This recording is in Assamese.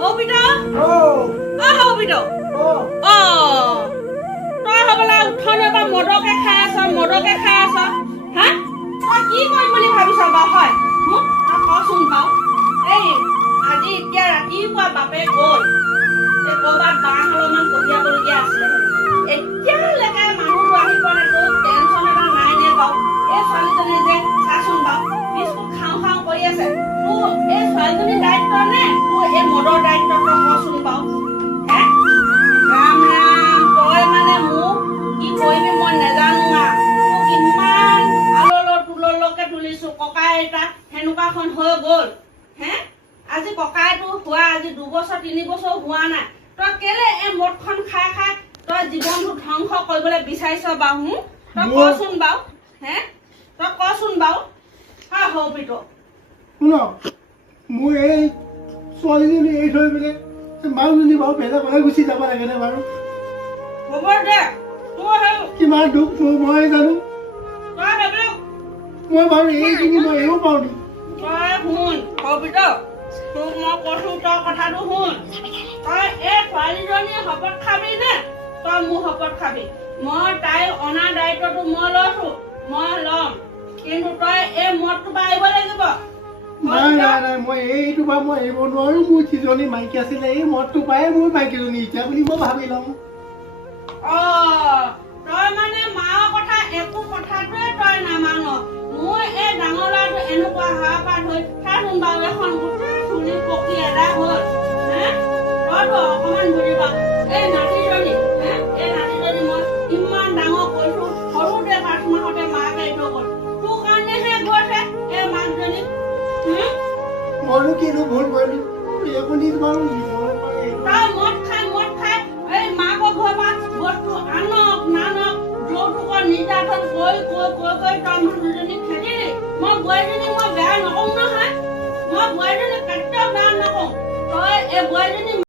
Obito? Obito? Tao hobala uthone ba modoke khai asa. Ha? Ta ki koim boli bhabisa ba hoy? Ta kosun ba? Ei, আজি এতিয়া ৰাতিপুৱা বাপে গ'ল এই ক'ৰবাত বাঁহ অলপমান কঢ়িয়াবলগীয়া আছিলে এতিয়ালৈকে মানুহটো আহি পোৱা নাই তোৰ টেনচন এটা নাই নে বাৰু এই ছোৱালীজনী যে চাচোন বাৰু বিস্কুট খাওঁ কৰি আছে তোৰ এই ছোৱালীজনীৰ দায়িত্ব নে তোৰ এই মদৰ দায়িত্ব তই কচোন বাৰু হে ৰাম ৰাম তই মানে মোক কি কৰিবি মই নেজানো তোক ইমান আললকে তুলিছো ককাই এটা সেনেকুৱাখন হৈ গ'ল হে আজি ককাইটো হোৱা আজি 2 বছৰ 3 বছৰ হোৱা নাই তই কেলে এই মদখন খাই তই জীৱনটো ধ্বংস কৰিবলৈ বিচাৰিছ বাহু তই কচোন বাও হে তই কচোন বাও হা হবিতো শুন মই এই ছোৱালীজনী এই থৈ পেলাই মানুহজনী বাৰু বেলেগ বেলেগ গুচি যাব লাগে নে বাৰু হ'ব দে তোৰ কিমান দুখ মই জানো তই ভাবিলো মই বাৰু এইখিনি মই এৰিব পাৰোঁ তই শুন হবিতো তোক মই কৈছো তই কথাটো শুন তই এই ছোৱালীজনীৰ শপত খাবি নে তই মোৰ শপত খাবি মই তাই অনা দায়িত্বটো মই লৈছো মই ল'ম কিন্তু তই এই মদটো পাৰিব লাগিব নাই মই এইটো বা মই এৰিব নোৱাৰো মোৰ যিজনী মাইকী আছিলে এই মদটো পায়ে মোৰ মাইকীজনী এতিয়া বুলি মই ভাবি লওঁ তই মানে মাৰ কথা একো কথাটোৱে তই নামান মোৰ এই ডাঙৰ ল'ৰাটো এনেকুৱা হাৱা পাত হৈ চাচোন বাৰু এখন গোটেই চুলি পকি এদা হ'ল তইতো অকমান বুজিবা এই নাতিজনী এই নাতিজনী মই ইমান ডাঙৰ কৈছো সৰুতে 5 মাহতে মাকে এৰি থৈ গ'ল তোৰ কাৰণেহে গৈছে এই মাকজনী মইনো কিনো ভুল কৰিলো আপুনি বাৰু তই মদ খাই এই মাকৰ ঘৰৰ পৰা বস্তু আনক নানক যৌতুকৰ নিৰ্যাতন কৈ তই মানুহজনী খেদিলি মই বোৱাৰীজনী মই বেয়া নকওঁ নহয় মই বোৱাৰীজনী কেতিয়াও বেয়া নকওঁ তই এই বোৱাৰীজনী